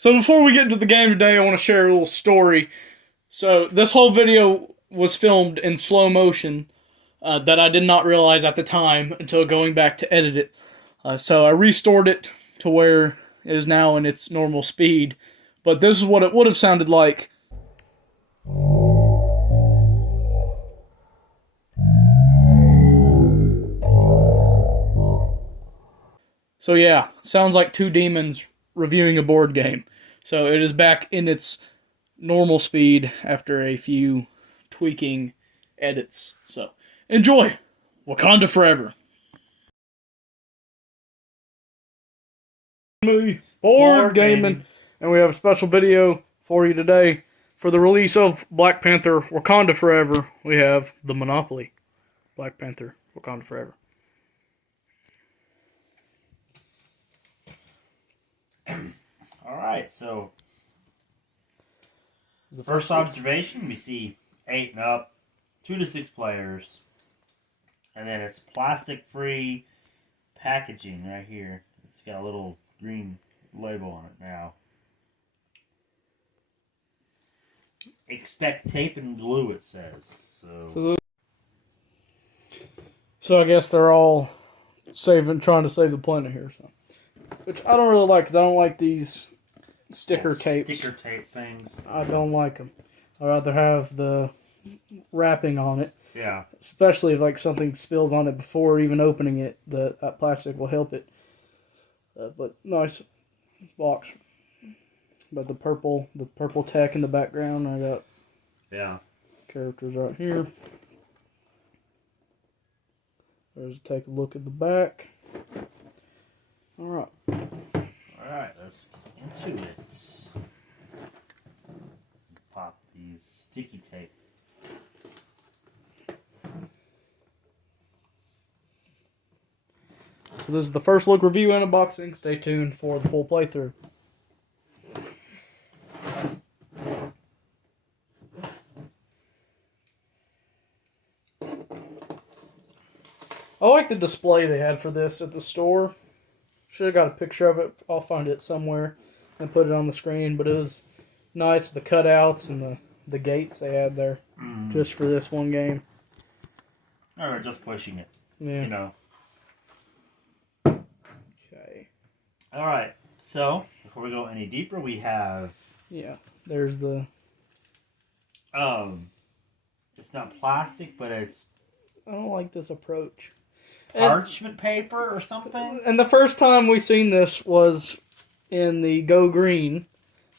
So before we get into the game today, I want to share a little story. So this whole video was filmed in slow motion that I did not realize at the time until going back to edit it. So I restored it to where it is now in its normal speed. But this is what it would have sounded like. So yeah, sounds like two demons reviewing a board game. So it is back in its normal speed after a few tweaking edits. So enjoy! Wakanda forever! Board gaming! And we have a special video for you today. For the release of Black Panther Wakanda Forever, we have the Monopoly. Black Panther Wakanda Forever. Alright, so the first observation, we see 8 and up, 2 to 6 players, and then it's plastic-free packaging right here. It's got a little green label on it now. Expect tape and glue, it says. So I guess they're all trying to save the planet here. So, which I don't really like, because I don't like these sticker tapes. Sticker tape things. I don't like them. I'd rather have the wrapping on it. Yeah. Especially if like something spills on it before even opening it, that plastic will help it. But nice box. But the purple tech in the background. I got characters right here. Take a look at the back. All right. Alright, let's get into it. Pop these sticky tape. So this is the first look review and unboxing. Stay tuned for the full playthrough. I like the display they had for this at the store. Should have got a picture of it. I'll find it somewhere and put it on the screen. But it was nice, the cutouts and the gates they had there just for this one game. Or just pushing it. Yeah. You know. Okay. Alright, so before we go any deeper, we have... Yeah, there's the... It's not plastic, but it's... I don't like this approach. Parchment paper or something? And the first time we seen this was in the Go Green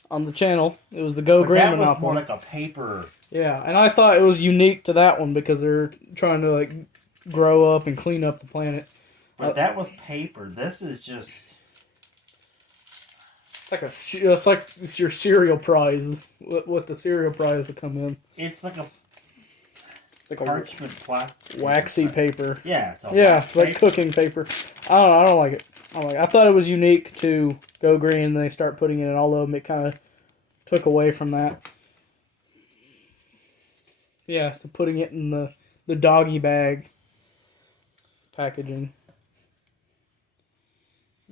on the channel. It was the Go Green Monopoly. That was more like a paper. Yeah, and I thought it was unique to that one because they're trying to like grow up and clean up the planet. But that was paper. This is just... It's like it's your cereal prize. What the cereal prize would come in. It's like a... It's like parchment plastic. Waxy paper. Yeah, it's it's like cooking paper. I don't like it. I thought it was unique to Go Green, and they start putting it in all of them. It kind of took away from that. Yeah, to putting it in the doggy bag packaging.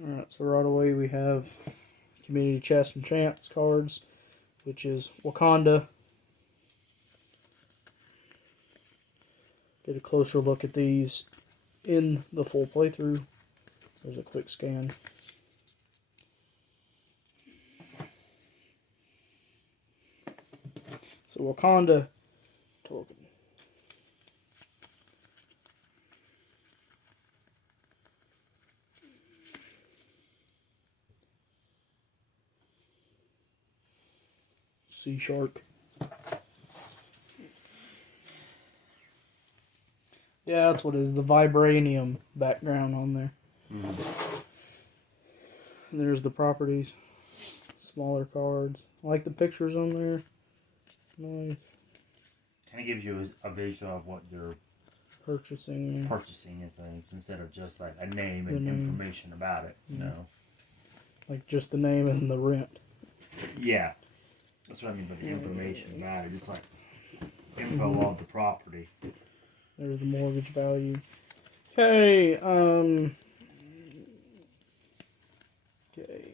Alright, so right away we have Community Chest and Chance cards, which is Wakanda. Get a closer look at these in the full playthrough. There's a quick scan. So Wakanda token. Sea shark. Yeah, that's what it is. The vibranium background on there. There's the properties. Smaller cards. I like the pictures on there. Nice. Kind of gives you a visual of what you're purchasing and things instead of just like a name and information about it. You know, like just the name and the rent. Yeah, that's what I mean by the information about it. Just like info of the property. There's the mortgage value. Okay, Okay.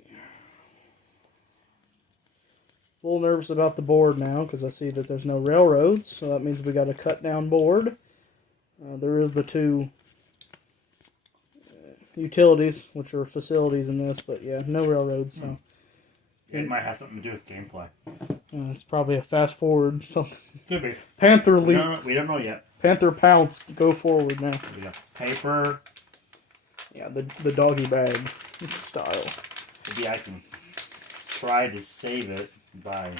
A little nervous about the board now because I see that there's no railroads, so that means we got a cut down board. There is the two utilities, which are facilities in this, but yeah, no railroads. So it might have something to do with gameplay. it's probably a fast forward something. Could be. Panther leap. We don't know yet. Panther pounce. Go forward now. We got paper. Yeah, the doggy bag style. Maybe I can try to save it by.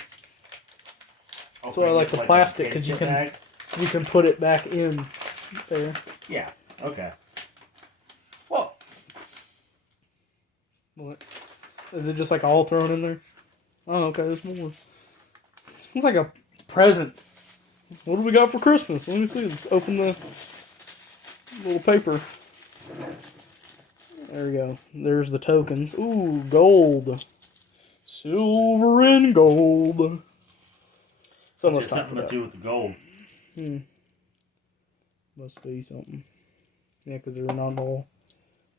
That's why I like the plastic, because you can put it back in there. Yeah. Okay. Well. What? Is it just like all thrown in there? Oh, okay. There's more. It's like a present. What do we got for Christmas? Let me see. Let's open the little paper. There we go. There's the tokens. Ooh, gold. Silver and gold. So much time something for to do with the gold. Must be something. Yeah, because they're not all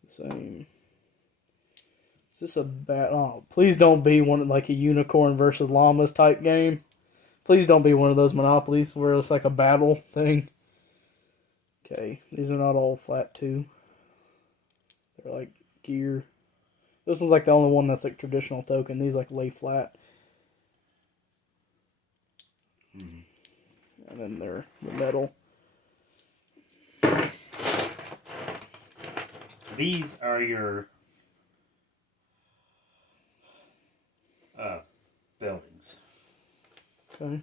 the same. Is this a bat? Oh, please don't be one like a unicorn versus llamas type game. Please don't be one of those Monopolies where it's like a battle thing. Okay, these are not all flat too. They're like gear. This one's like the only one that's like traditional token. These like lay flat. And then they're the metal. These are your buildings. Okay.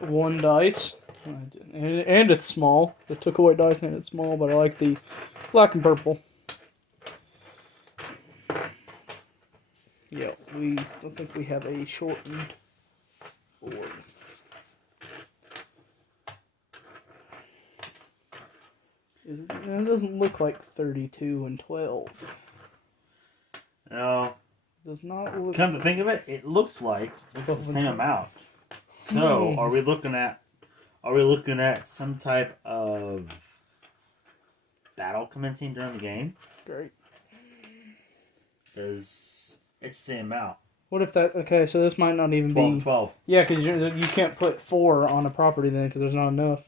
One dice. And it's small. They took away dice and it's small, but I like the black and purple. Yeah, I think we have a shortened board. It doesn't look like 32 and 12. No. Does not look. Come to think of it, it looks like it's the same amount. So, are we looking at some type of battle commencing during the game? Great. Because it's the same amount. What if that? Okay, so this might not even 12, be 12. Yeah, because you can't put 4 on a property then because there's not enough.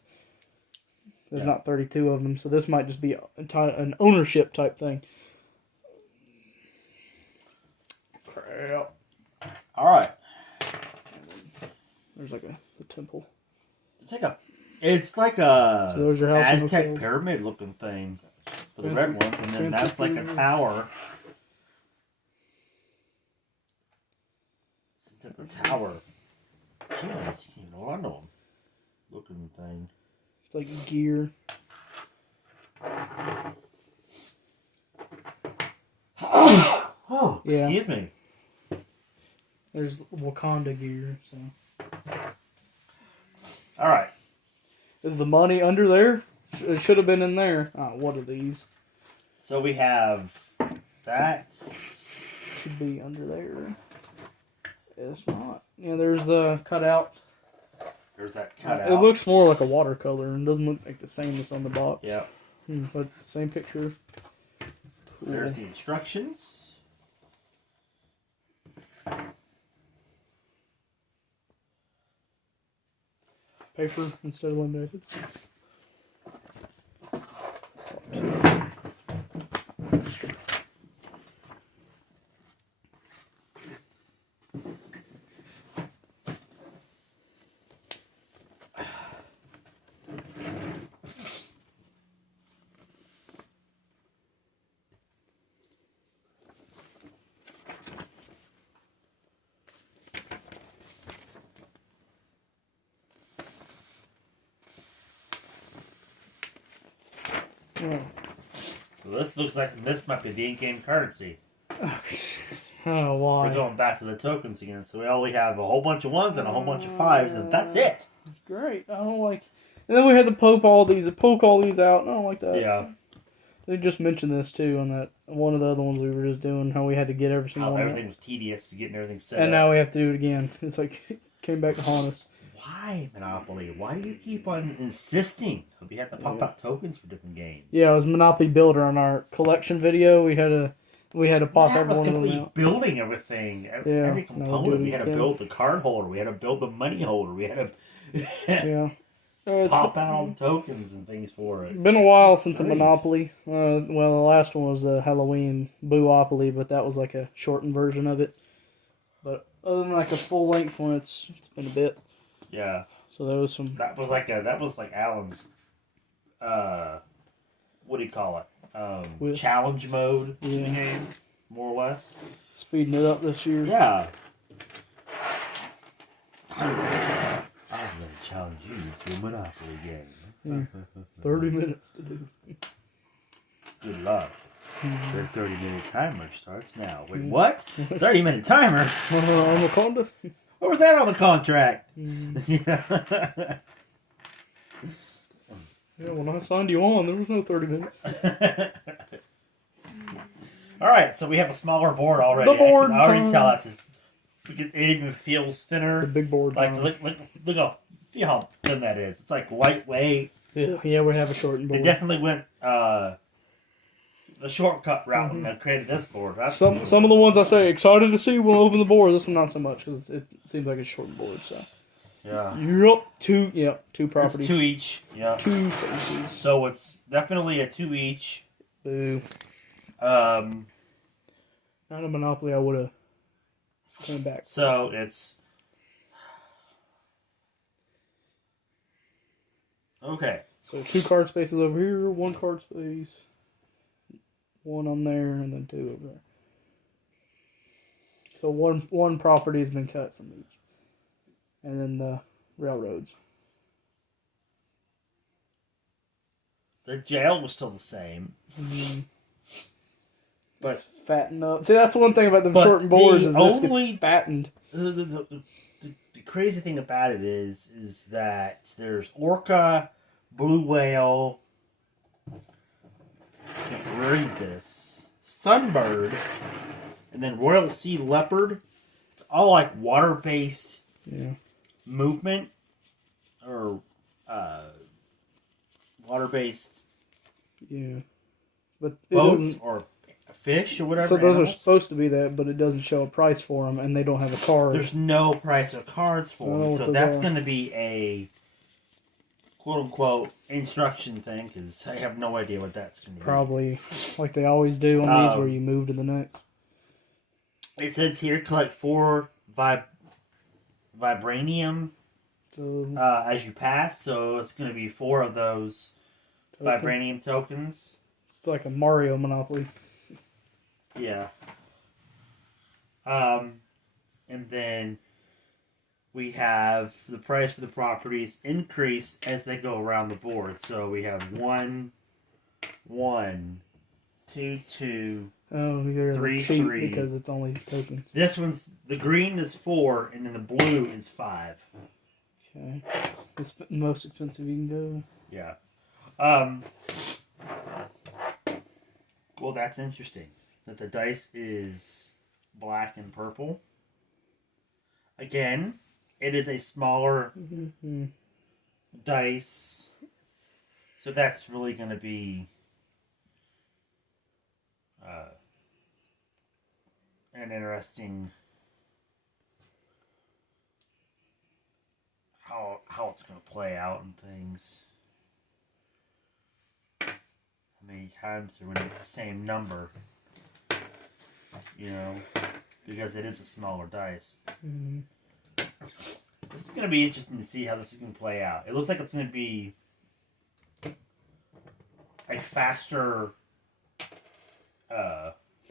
There's not 32 of them, so this might just be an ownership type thing. Crap. All right. There's like a temple. It's like a So there's your house Aztec pyramid looking thing for the red ones, and then that's like a tower. Some type of tower. Jeez, you can't even run them. Looking thing. It's like gear. Oh, Yeah. excuse me. There's Wakanda gear. So All right. is the money under there? It should have been in there. Oh, what are these? So we have that. Should be under there. It's not. Yeah, there's the cutout. There's that cutout. It looks more like a watercolor and doesn't look like the same that's on the box. Yeah. But same picture. Cool. There's the instructions. Paper instead of laminated. Yeah. So this looks like this might be the in-game currency. Oh, why? We're going back to the tokens again. So we only have a whole bunch of 1s and a whole bunch of 5s, and that's it. It's great. I don't like. And then we had to poke all these out. And I don't like that. Yeah. They just mentioned this too on that one of the other ones we were just doing. How we had to get every single How one. everything was tedious to getting everything set And up. now we have to do it again. It's like it came back to haunt us. Why, Monopoly? Why do you keep on insisting? We have to pop out tokens for different games. Yeah, it was Monopoly Builder on our collection video. We had We had to pop every one of them out. Building everything, Yeah, every now component. We had to again. build the card holder. We had to build the money holder. We had to Yeah. pop out all the tokens and things for it. Been a while since a Great. Monopoly. Well, the last one was a Halloween Boo-opoly, but that was like a shortened version of it. But other than like a full length one, it's been a bit. Yeah. So there was some. That was like Alan's. What do you call it? Challenge mode in the game, more or less. Speeding it up this year. Yeah. I'm going to challenge you to a Monopoly game. 30 minutes to do. Good luck. The 30-minute timer starts now. Wait, what? 30-minute timer? On Wakanda? What was that on the contract? Yeah, when I signed you on, there was no 30 minutes. Alright, so we have a smaller board already. The board I can already tell that's just, it even feels thinner. The big board. Like, look how, feel how thin that is. It's like lightweight. Yeah, we have a shortened board. They definitely went the shortcut route when they created this board. That's some of the ones I say excited to see will open the board. This one not so much because it seems like a shortened board. So yeah, two properties. It's 2 each. Yeah, 2 spaces. So it's definitely a 2 each. Boo. Not a Monopoly. I would have came back. So it's okay. So 2 card spaces over here, 1 card space, 1 on there, and then 2 over there. So one property has been cut from each, and then the railroads. The jail was still the same, but it's fattened up. See, that's one thing about the shortened boards is this gets fattened. The crazy thing about it is that there's orca, blue whale. I can't read this. Sunbird, and then royal sea leopard. It's all like water-based movement or water-based but boats or fish or whatever. So those are supposed to be that, but it doesn't show a price for them, and they don't have a card. There's no price or cards for them, so that's going to be a quote-unquote instruction thing, because I have no idea what that's going to be. Probably like they always do on these, where you move to the next. It says here, collect 4 vibranium as you pass, so it's going to be 4 of those vibranium tokens. It's like a Mario Monopoly. Yeah. And then we have the price for the properties increase as they go around the board. So we have 1, 1, 2, 2. Oh, you're 3, cheap 3. because it's only tokens. This one's the green is 4, and then the blue is 5. Okay, it's the most expensive you can go. Yeah. Well, that's interesting. That the dice is black and purple. Again, it is a smaller dice, so that's really going to be an interesting how it's going to play out and things. How many times they're going to get the same number, you know, because it is a smaller dice. This is going to be interesting to see how this is going to play out. It looks like it's going to be a faster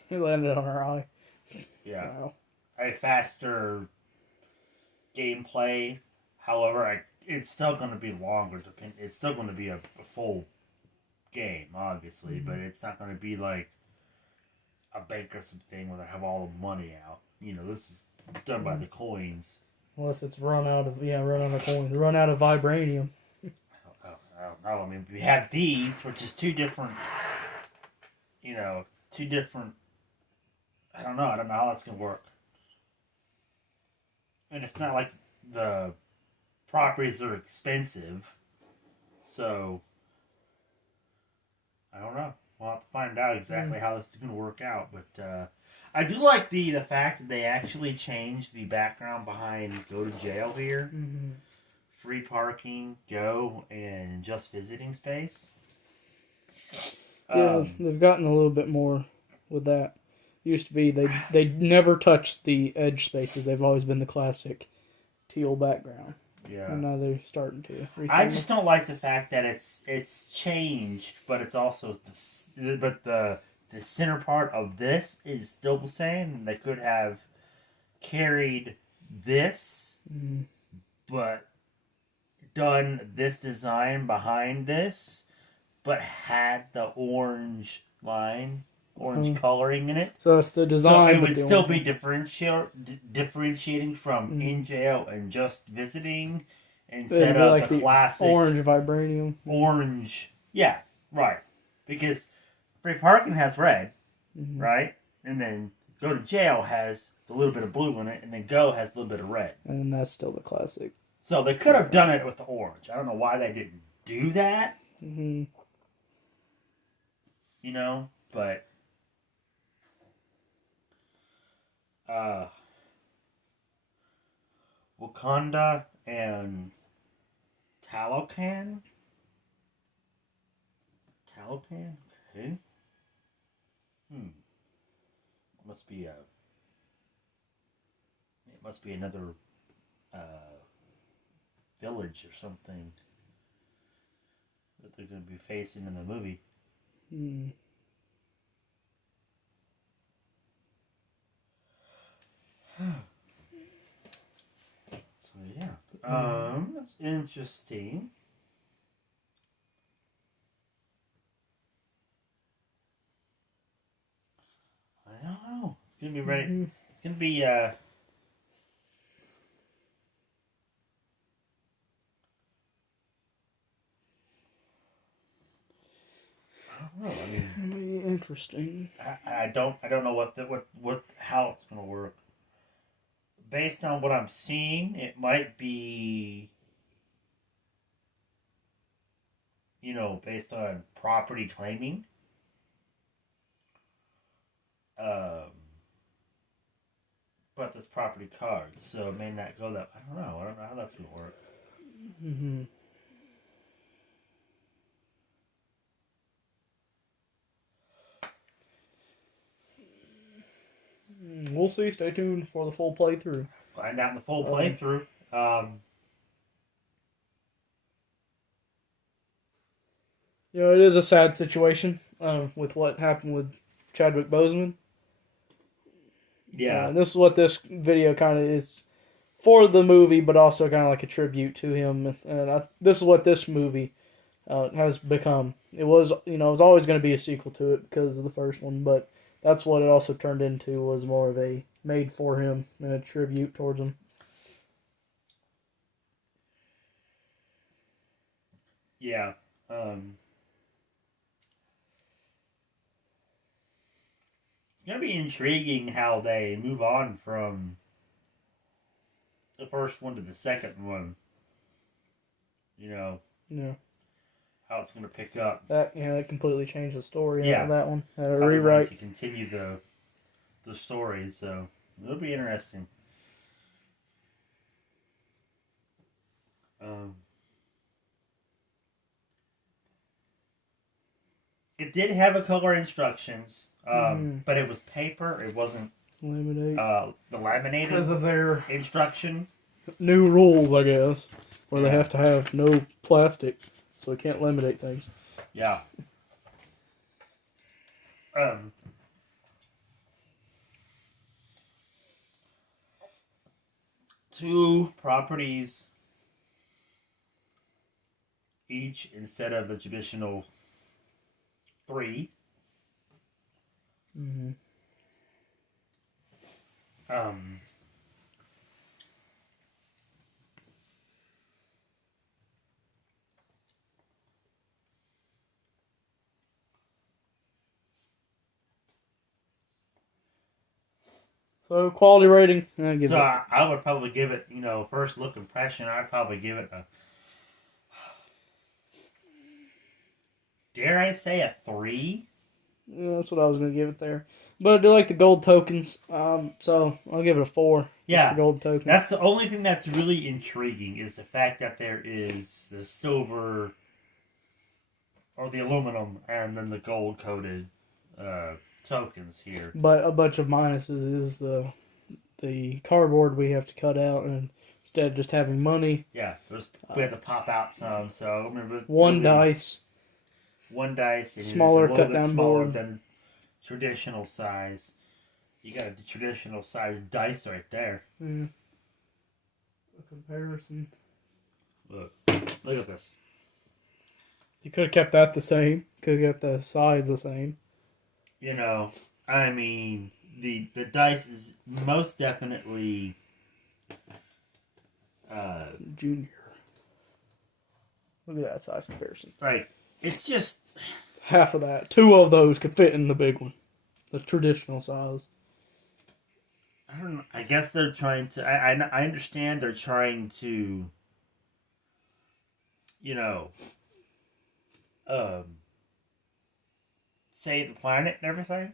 He landed on our eye. yeah. Wow. A faster gameplay. However, it's still going to be longer. It's still going to be a full game, obviously, but it's not going to be like a bankruptcy thing where they have all the money out. You know, this is done by the coins. Unless it's run out of coins, run out of vibranium. I don't know. I mean, we have these, which is 2 different. I don't know. I don't know how that's gonna work. And it's not like the properties are expensive, so I don't know. we'll have to find out exactly how this is going to work out. But I do like the fact that they actually changed the background behind go to jail here. Mm-hmm. Free parking, go, and just visiting space. Yeah, they've gotten a little bit more with that. Used to be they never touched the edge spaces. They've always been the classic teal background. Yeah. And now they're starting to. I just don't like the fact that it's changed, but it's also the center part of this is still the same. They could have carried this, but done this design behind this, but had the orange line, coloring in it. So it's the design. So it would still be differentiating from in jail and just visiting instead of like the classic orange vibranium. Orange, yeah, right. Because free parking has red, right, and then go to jail has a little bit of blue in it, and then go has a little bit of red. And that's still the classic. So they could have done it with the orange. I don't know why they didn't do that. Mm-hmm. You know, but Wakanda and Talocan. Okay. It must be another village or something that they're going to be facing in the movie. So yeah, that's interesting. I don't know. It's gonna be ready. It's gonna be I don't know. I mean, interesting. I don't know how it's gonna work. Based on what I'm seeing, it might be, based on property claiming. But this property cards, so it may not go that. I don't know how that's gonna work. Mm-hmm. We'll see. Stay tuned for the full playthrough. Find out in the full playthrough. It is a sad situation with what happened with Chadwick Boseman. Yeah. This is what this video kind of is for the movie, but also kind of like a tribute to him. And this is what this movie has become. It was, it was always going to be a sequel to it because of the first one, but that's what it also turned into, was more of a made for him and a tribute towards him. Yeah. It's going to be intriguing how they move on from the first one to the second one. Yeah. How it's going to pick up. That completely changed the story. Yeah. That one. Had a how rewrite. To continue the story, so it'll be interesting. It did have a color instructions, but it was paper. It wasn't the laminated because of their instruction. New rules, I guess, where they have to have no plastic, so we can't laminate things. Yeah. Two properties each instead of the traditional 3. Mm-hmm. So quality rating, I would probably give it, first look impression. I'd probably give it a, dare I say, a 3. Yeah, that's what I was gonna give it there. But I do like the gold tokens, so I'll give it a 4. Yeah, just for gold tokens. that's the only thing that's really intriguing is the fact that there is the silver or the aluminum and then the gold coated tokens here. But a bunch of minuses is the cardboard we have to cut out, and instead of just having money. Yeah, we have to pop out some. So remember, One dice. One dice, and Smaller it's a little cut bit down smaller board. than traditional size. You got a traditional size dice right there. Yeah. A comparison. Look at this. You could have kept that the same. Could have kept the size the same. You know, I mean, the dice is most definitely Junior. Look at that size comparison. right. It's just Half of that. 2 of those could fit in the big one. The traditional size. I don't know. I guess they're trying to. I understand they're trying to. You know. Save the planet and everything,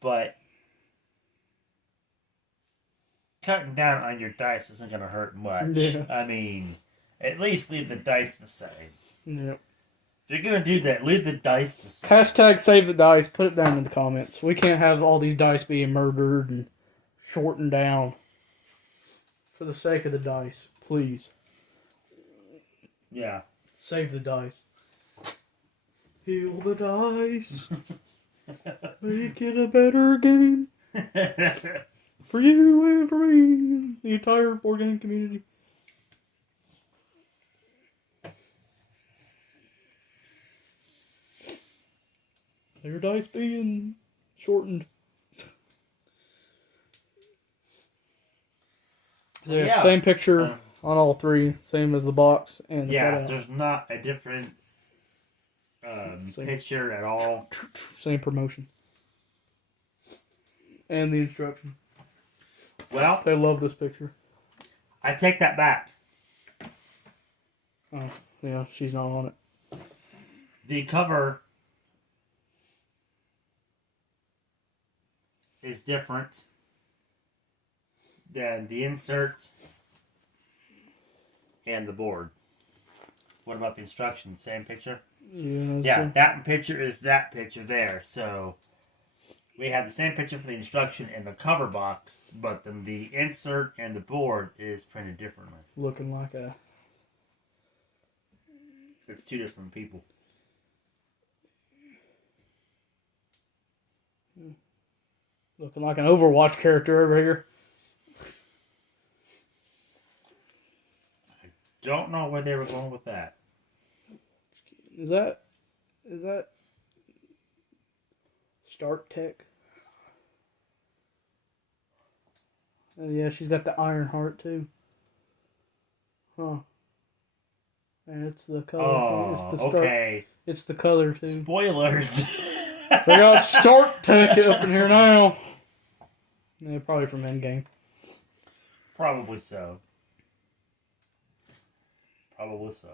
but cutting down on your dice isn't going to hurt much. Yeah. I mean, at least leave the dice the same. Yep. If you're going to do that, leave the dice the same. Hashtag save the dice. Put it down in the comments. We can't have all these dice being murdered and shortened down. For the sake of the dice, please. Yeah. Save the dice. Heal the dice. Make it a better game. For you and for me. The entire board game community. Their dice being shortened. So Yeah. Same picture on all 3. Same as the box and the yeah, cutout. there's not a different picture at all. Same promotion. And the instruction. Well, They love this picture. I take that back. Oh, yeah, she's not on it. The cover is different than the insert and the board. What about the instructions? Same picture? Yeah, that picture is that picture there. So we have the same picture for the instruction in the cover box, but then the insert and the board is printed differently. looking like a... It's 2 different people. Looking like an Overwatch character over here. Don't know where they were going with that. Is that Stark Tech? Oh yeah, she's got the Iron Heart too. Huh. And it's the color. Oh, it's the Stark, okay. It's the color too. Spoilers. They got Stark Tech up in here now. Yeah, probably from Endgame. Probably so. Probably so.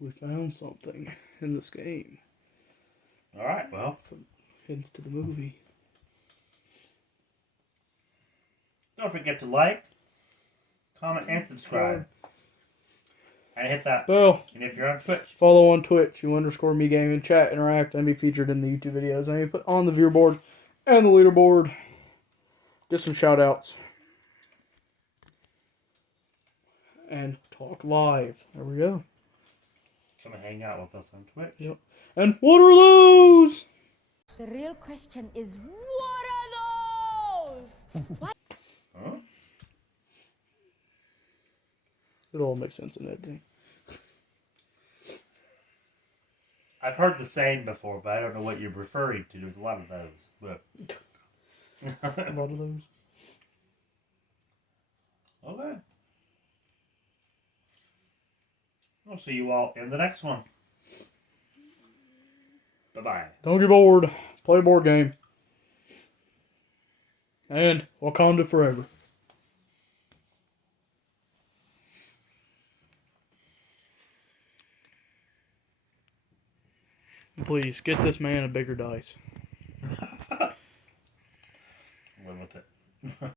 We found something in this game. Alright, well. Hints to the movie. Don't forget to like, comment, and subscribe. And hit that. Bell. And if you're on Twitch, Follow on Twitch, _me gaming, chat, interact, and be featured in the YouTube videos. And you put on the viewer board and the leaderboard. Get some shout outs. And talk live. There we go. come and hang out with us on Twitch. Yep. And what are those? The real question is, what are those? What? Huh? It all makes sense in editing. I've heard the saying before, but I don't know what you're referring to. There's a lot of those. But A lot of those. okay. I'll see you all in the next one. Bye-bye. Don't get bored. Play a board game. And Wakanda forever. Please, get this man a bigger dice. Live with it.